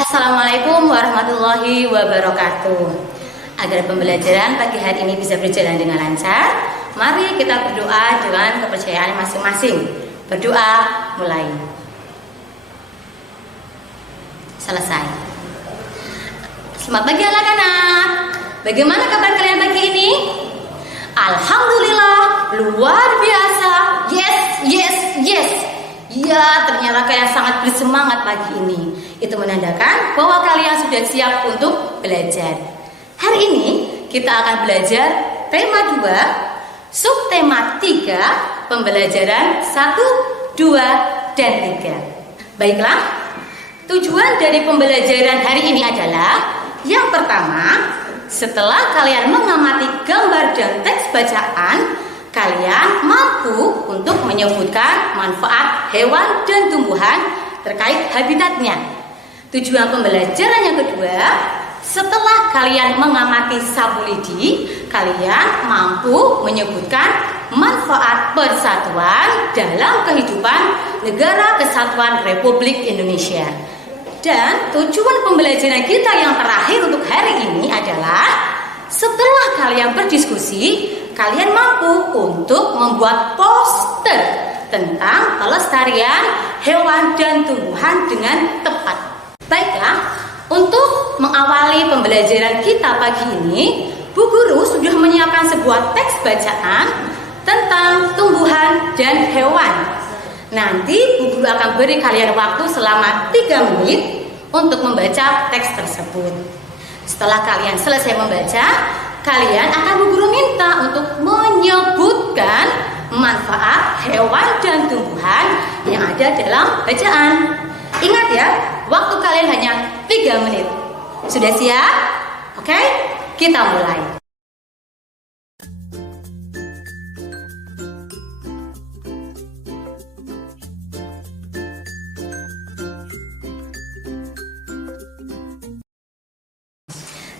Assalamualaikum warahmatullahi wabarakatuh. Agar pembelajaran pagi hari ini bisa berjalan dengan lancar, mari kita berdoa dengan kepercayaan masing-masing. Berdoa mulai. Selesai. Selamat pagi anak-anak. Bagaimana kabar kalian pagi ini? Alhamdulillah, luar biasa. Yes. Ya, ternyata kalian sangat bersemangat pagi ini. Itu menandakan bahwa kalian sudah siap untuk belajar. Hari ini kita akan belajar tema 2, subtema 3, pembelajaran 1, 2, dan 3. Baiklah, tujuan dari pembelajaran hari ini adalah yang pertama, setelah kalian mengamati gambar dan teks bacaan, kalian mampu untuk menyebutkan manfaat hewan dan tumbuhan terkait habitatnya. Tujuan pembelajaran yang kedua, setelah kalian mengamati sabu lidi, kalian mampu menyebutkan manfaat persatuan dalam kehidupan Negara Kesatuan Republik Indonesia. Dan tujuan pembelajaran kita yang terakhir untuk hari ini adalah setelah kalian berdiskusi, kalian mampu untuk membuat poster tentang pelestarian hewan dan tumbuhan dengan tepat. Baiklah, untuk mengawali pembelajaran kita pagi ini, Bu Guru sudah menyiapkan sebuah teks bacaan tentang tumbuhan dan hewan. Nanti Bu Guru akan beri kalian waktu selama 3 menit untuk membaca teks tersebut. Setelah kalian selesai membaca, kalian akan Bu Guru minta untuk menyebutkan manfaat hewan dan tumbuhan yang ada dalam bacaan. Ingat ya, waktu kalian hanya 3 menit. Sudah siap? Oke, kita mulai.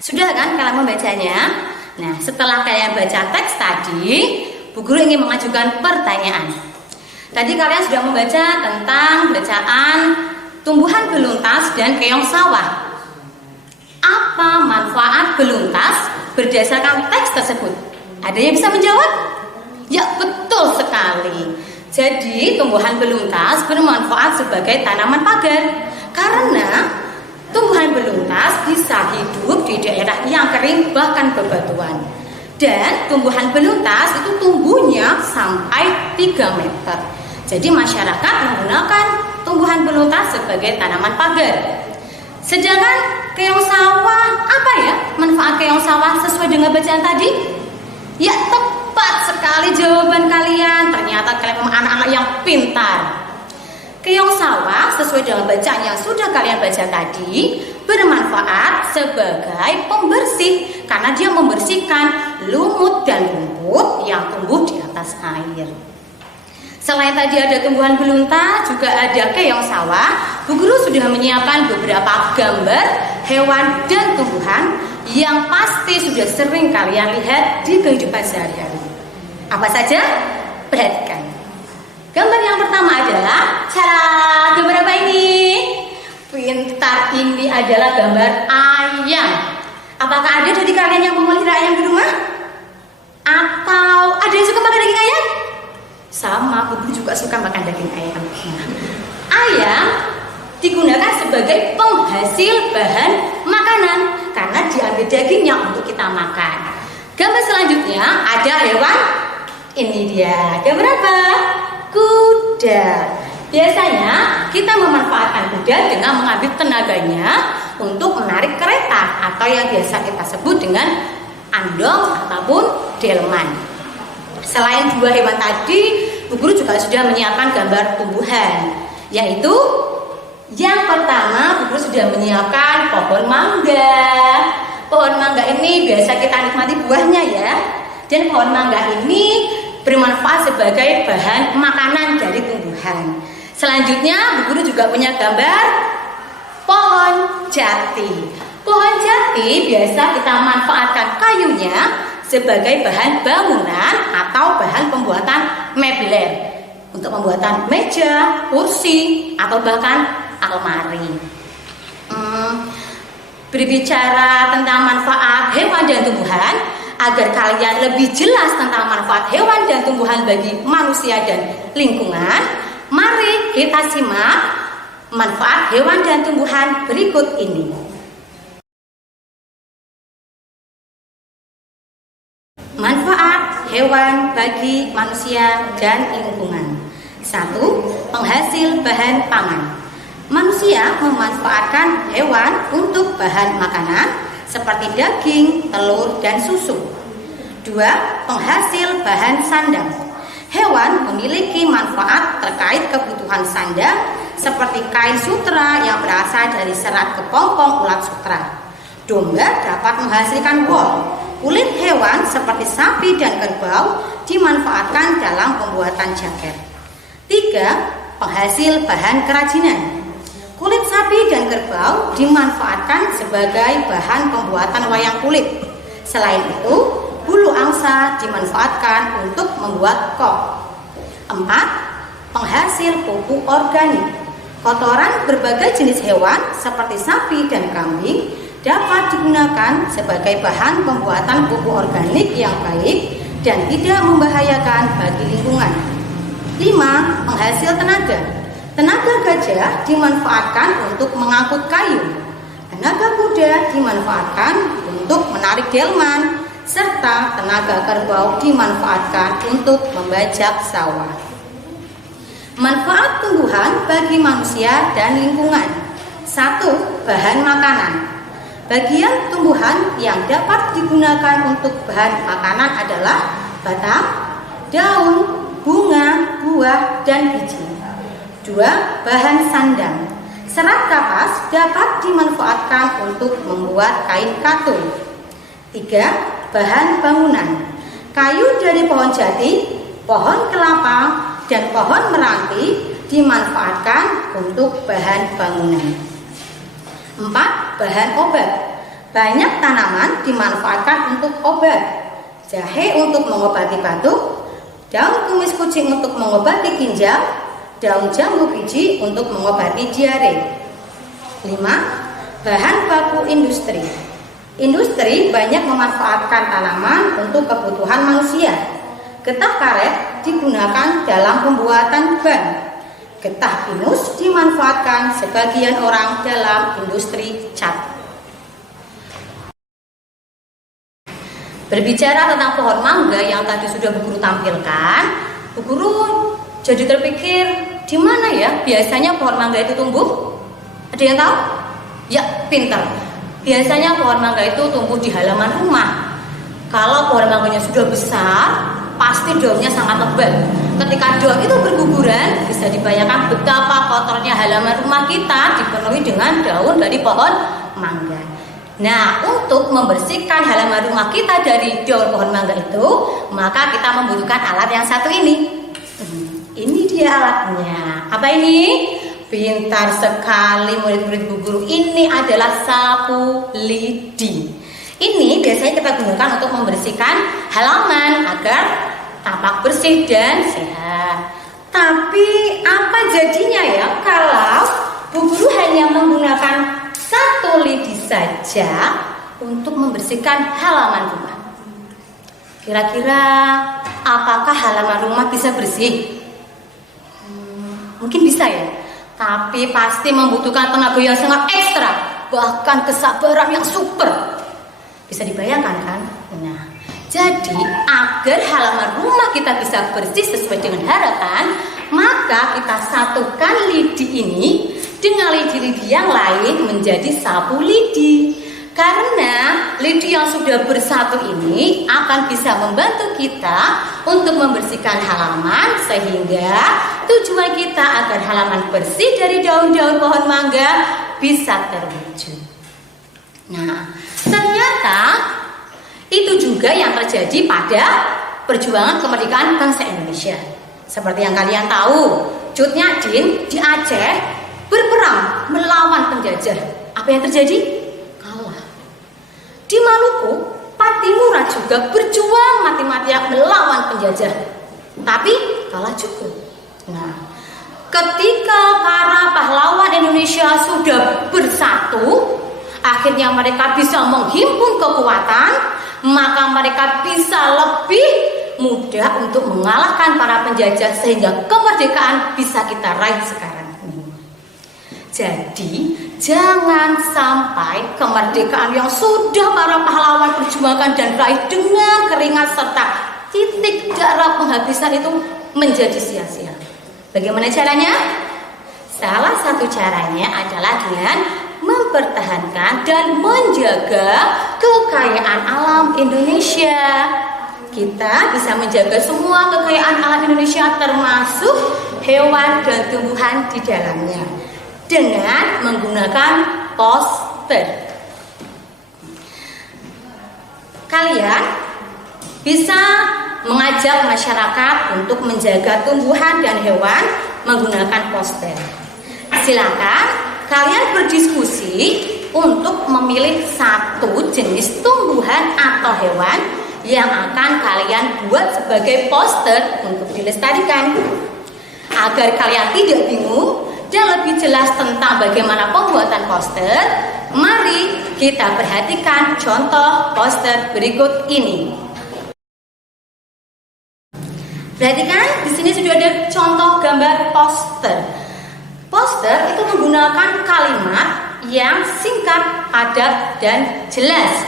Sudah kan kalian membacanya? Nah, setelah kalian baca teks tadi, Bu Guru ingin mengajukan pertanyaan. Tadi kalian sudah membaca tentang bacaan tumbuhan beluntas dan keong sawah. Apa manfaat beluntas berdasarkan teks tersebut? Ada yang bisa menjawab? Ya, betul sekali. Jadi, tumbuhan beluntas bermanfaat sebagai tanaman pagar karena tumbuhan beluntas bisa hidup di daerah yang kering bahkan bebatuan. Dan tumbuhan beluntas itu tumbuhnya sampai 3 meter. Jadi masyarakat menggunakan tumbuhan beluntas sebagai tanaman pagar. Sedangkan keong sawah, apa ya manfaat keong sawah sesuai dengan bacaan tadi? Ya, tepat sekali jawaban kalian. Ternyata kalian memang anak-anak yang pintar. Keong sawah sesuai dengan bacaan yang sudah kalian baca tadi bermanfaat sebagai pembersih karena dia membersihkan lumut dan rumput yang tumbuh di atas air. Selain tadi ada tumbuhan beluntas, juga ada keong sawah. Bu Guru sudah menyiapkan beberapa gambar hewan dan tumbuhan yang pasti sudah sering kalian lihat di kehidupan sehari-hari. Apa saja? Perhatikan. Gambar yang pertama adalah gambar apa ini? Pintar, ini adalah gambar ayam. Apakah ada dari kalian yang memelihara ayam di rumah? Atau ada yang suka makan daging ayam? Sama, Bu juga suka makan daging ayam. Ayam digunakan sebagai penghasil bahan makanan karena diambil dagingnya untuk kita makan. Gambar selanjutnya ada hewan. Ini dia. Gambar apa? Kuda. Biasanya kita memanfaatkan kuda dengan mengambil tenaganya untuk menarik kereta atau yang biasa kita sebut dengan andong ataupun delman. Selain 2 hewan tadi, Bu Guru juga sudah menyiapkan gambar tumbuhan, yaitu yang pertama Bu Guru sudah menyiapkan pohon mangga. Pohon mangga ini biasa kita nikmati buahnya ya. Dan pohon mangga ini bermanfaat sebagai bahan makanan dari tumbuhan. Selanjutnya Bu Guru juga punya gambar pohon jati. Pohon jati biasa kita manfaatkan kayunya sebagai bahan bangunan atau bahan pembuatan mebel untuk pembuatan meja, kursi, atau bahkan almari. berbicara tentang manfaat hewan dan tumbuhan. Agar kalian lebih jelas tentang manfaat hewan dan tumbuhan bagi manusia dan lingkungan, mari kita simak manfaat hewan dan tumbuhan berikut ini. Manfaat hewan bagi manusia dan lingkungan. 1. Penghasil bahan pangan. Manusia memanfaatkan hewan untuk bahan makanan seperti daging, telur, dan susu. 2. Penghasil bahan sandang. Hewan memiliki manfaat terkait kebutuhan sandang seperti kain sutra yang berasal dari serat kepompong ulat sutra. Domba dapat menghasilkan wol. Kulit hewan seperti sapi dan kerbau dimanfaatkan dalam pembuatan jaket. 3. Penghasil bahan kerajinan. Kulit sapi dan kerbau dimanfaatkan sebagai bahan pembuatan wayang kulit. Selain itu, bulu angsa dimanfaatkan untuk membuat kop. 4. Penghasil pupuk organik. Kotoran berbagai jenis hewan seperti sapi dan kambing dapat digunakan sebagai bahan pembuatan pupuk organik yang baik dan tidak membahayakan bagi lingkungan. 5. Penghasil tenaga. Tenaga gajah dimanfaatkan untuk mengangkut kayu. Tenaga kuda dimanfaatkan untuk menarik delman, serta tenaga kerbau dimanfaatkan untuk membajak sawah. Manfaat tumbuhan bagi manusia dan lingkungan. 1. Bahan makanan. Bagian tumbuhan yang dapat digunakan untuk bahan makanan adalah batang, daun, bunga, buah, dan biji. 2. Bahan sandang. Serat kapas dapat dimanfaatkan untuk membuat kain katun. 3. Bahan bangunan. Kayu dari pohon jati, pohon kelapa, dan pohon meranti dimanfaatkan untuk bahan bangunan. 4. Bahan obat. Banyak tanaman dimanfaatkan untuk obat. Jahe untuk mengobati batuk, daun kumis kucing untuk mengobati ginjal, daun jambu biji untuk mengobati diare. 5. Bahan baku industri. Industri banyak memanfaatkan tanaman untuk kebutuhan manusia. Getah karet digunakan dalam pembuatan ban. Getah pinus dimanfaatkan sebagian orang dalam industri cat. Berbicara tentang pohon mangga yang tadi sudah Bu Guru tampilkan, Bu Guru jadi terpikir, di mana ya biasanya pohon mangga itu tumbuh? Ada yang tahu? Ya, pintar. Biasanya pohon mangga itu tumbuh di halaman rumah. Kalau pohon mangganya sudah besar, pasti daunnya sangat lebat. Ketika daun itu berguguran, bisa dibayangkan betapa kotornya halaman rumah kita dipenuhi dengan daun dari pohon mangga. Nah, untuk membersihkan halaman rumah kita dari daun pohon mangga itu, maka kita membutuhkan alat yang satu ini. Ini dia alatnya. Apa ini? Pintar sekali murid-murid Bu Guru. Ini adalah sapu lidi. Ini biasanya kita gunakan untuk membersihkan halaman agar tampak bersih dan sehat. Tapi apa jadinya ya kalau Bu Guru hanya menggunakan satu lidi saja untuk membersihkan halaman rumah? Kira-kira apakah halaman rumah bisa bersih? Mungkin bisa ya, tapi pasti membutuhkan tenaga yang sangat ekstra, bahkan kesabaran yang super. Bisa dibayangkan kan? Nah, jadi agar halaman rumah kita bisa bersih sesuai dengan harapan, maka kita satukan lidi ini dengan lidi-lidi yang lain menjadi sapu lidi. Karena lidi yang sudah bersatu ini akan bisa membantu kita untuk membersihkan halaman, sehingga tujuan kita agar halaman bersih dari daun-daun pohon mangga bisa terwujud. Nah, ternyata itu juga yang terjadi pada perjuangan kemerdekaan bangsa Indonesia. Seperti yang kalian tahu, Cut Nyak-Dien di Aceh berperang melawan penjajah. Apa yang terjadi? Di Maluku, Patimura juga berjuang mati-matian melawan penjajah, tapi kalah juga. Nah, ketika para pahlawan Indonesia sudah bersatu, Akhirnya mereka bisa menghimpun kekuatan, maka mereka bisa lebih mudah untuk mengalahkan para penjajah sehingga kemerdekaan bisa kita raih sekarang ini. Jadi jangan sampai kemerdekaan yang sudah para pahlawan perjuangkan dan raih dengan keringat serta titik darah penghabisan itu menjadi sia-sia. Bagaimana caranya? Salah satu caranya adalah dengan mempertahankan dan menjaga kekayaan alam Indonesia. Kita bisa menjaga semua kekayaan alam Indonesia termasuk hewan dan tumbuhan di dalamnya dengan menggunakan poster. Kalian bisa mengajak masyarakat untuk menjaga tumbuhan dan hewan menggunakan poster. Silakan kalian berdiskusi untuk memilih satu jenis tumbuhan atau hewan yang akan kalian buat sebagai poster untuk dilestarikan. Agar kalian tidak bingung dan lebih jelas tentang bagaimana pembuatan poster, mari kita perhatikan contoh poster berikut ini. Perhatikan, di sini sudah ada contoh gambar poster. Poster itu menggunakan kalimat yang singkat, padat, dan jelas.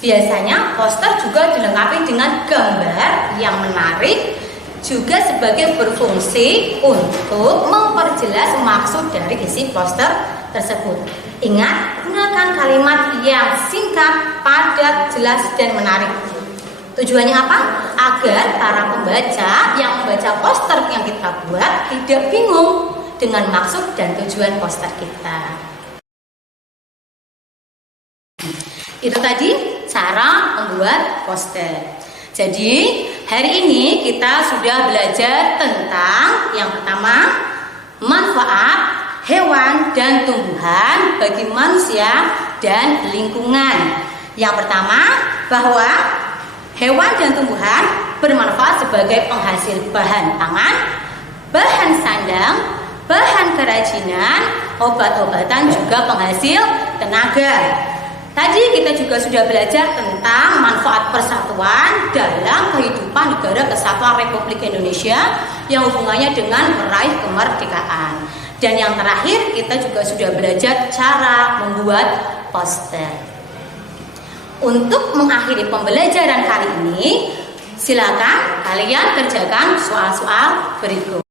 Biasanya poster juga dilengkapi dengan gambar yang menarik, juga sebagai berfungsi untuk memperjelas maksud dari isi poster tersebut. Ingat, gunakan kalimat yang singkat, padat, jelas, dan menarik. Tujuannya apa? Agar para pembaca yang membaca poster yang kita buat tidak bingung dengan maksud dan tujuan poster kita. Itu tadi cara membuat poster. Jadi hari ini kita sudah belajar tentang yang pertama, manfaat hewan dan tumbuhan bagi manusia dan lingkungan. Yang pertama, bahwa hewan dan tumbuhan bermanfaat sebagai penghasil bahan pangan, bahan sandang, bahan kerajinan, obat-obatan, juga penghasil tenaga. Tadi kita juga sudah belajar tentang manfaat persatuan dalam kehidupan Negara Kesatuan Republik Indonesia yang hubungannya dengan meraih kemerdekaan. Dan yang terakhir kita juga sudah belajar cara membuat poster. Untuk mengakhiri pembelajaran kali ini, silakan kalian kerjakan soal-soal berikut.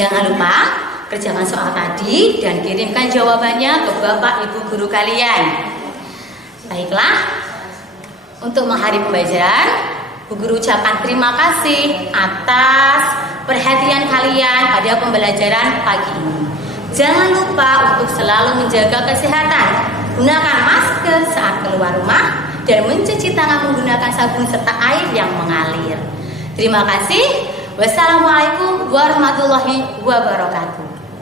Jangan lupa kerjakan soal tadi dan kirimkan jawabannya ke Bapak Ibu guru kalian. Baiklah, untuk mengakhiri pembelajaran, Bu Guru ucapkan terima kasih atas perhatian kalian pada pembelajaran pagi ini. Jangan lupa untuk selalu menjaga kesehatan, gunakan masker saat keluar rumah, dan mencuci tangan menggunakan sabun serta air yang mengalir. Terima kasih. Wassalamualaikum warahmatullahi wabarakatuh.